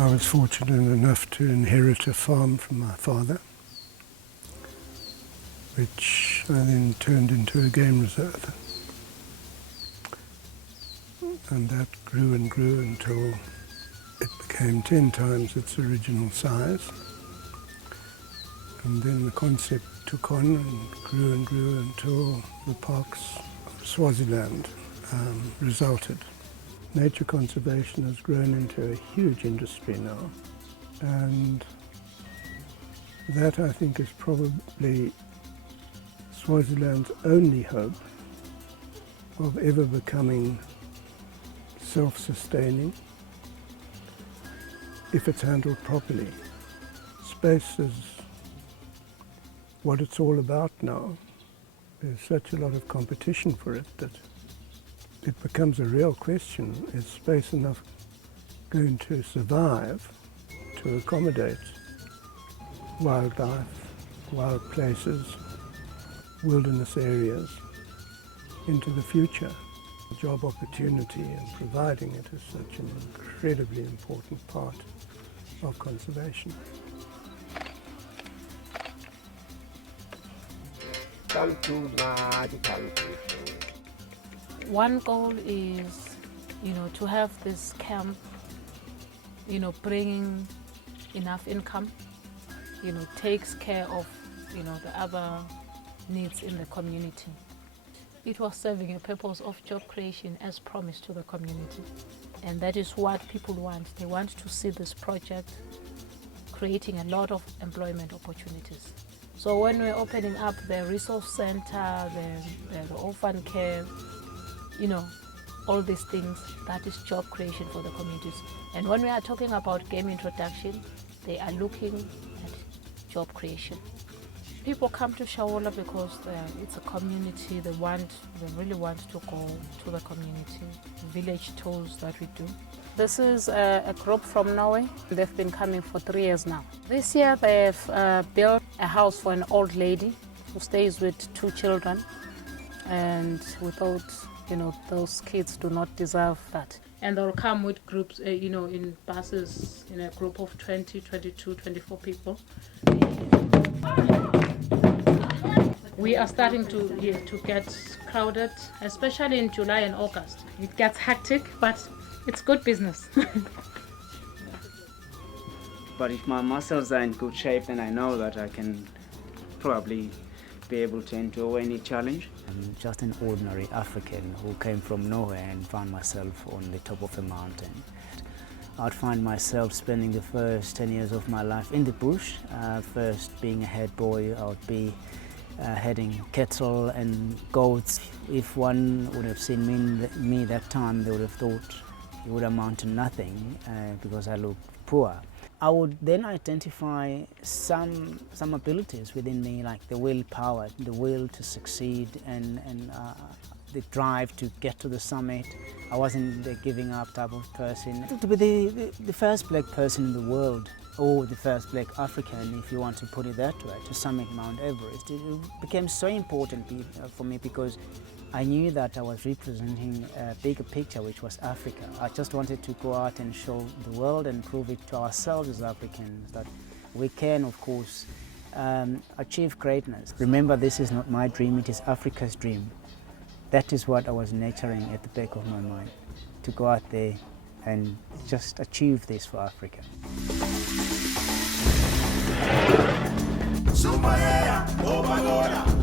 I was fortunate enough to inherit a farm from my father, which I then turned into a game reserve. And that grew and grew until it became 10 times its original size. And then the concept took on and grew until the parks of Swaziland resulted. Nature conservation has grown into a huge industry now, and that I think is probably Swaziland's only hope of ever becoming self-sustaining if it's handled properly. Space is what it's all about now. There's such a lot of competition for it that it becomes a real question. Is space enough going to survive to accommodate wildlife, wild places, wilderness areas into the future? Job opportunity and providing it is such an incredibly important part of conservation. One goal is, to have this camp, bringing enough income, takes care of, the other needs in the community. It was serving a purpose of job creation as promised to the community. And that is what people want. They want to see this project creating a lot of employment opportunities. So when we're opening up the resource center, the orphan care, all these things, that is job creation for the communities. And when we are talking about game introduction, they are looking at job creation. People come to Shaula because it's a community. They really want to go to the community, village tours that we do. This is a group from Norway. They've been coming for 3 years now. This year they've built a house for an old lady who stays with 2 children, and we thought, those kids do not deserve that. And they'll come with groups, in buses, in a group of 20, 22, 24 people. We are starting to get crowded, especially in July and August. It gets hectic, but it's good business. But if my muscles are in good shape, then I know that I can probably be able to endure any challenge. I'm just an ordinary African who came from nowhere and found myself on the top of a mountain. I'd find myself spending the first 10 years of my life in the bush. First being a head boy, I would be heading cattle and goats. If one would have seen me that time, they would have thought it would amount to nothing because I looked poor. I would then identify some abilities within me, like the willpower, the will to succeed, and the drive to get to the summit. I wasn't the giving up type of person. To be the first black person in the world, or the first black African, if you want to put it that way, to summit Mount Everest, it became so important for me because I knew that I was representing a bigger picture, which was Africa. I just wanted to go out and show the world and prove it to ourselves as Africans that we can, of course, achieve greatness. Remember, this is not my dream, it is Africa's dream. That is what I was nurturing at the back of my mind, to go out there and just achieve this for Africa. Super, yeah. Oh my God.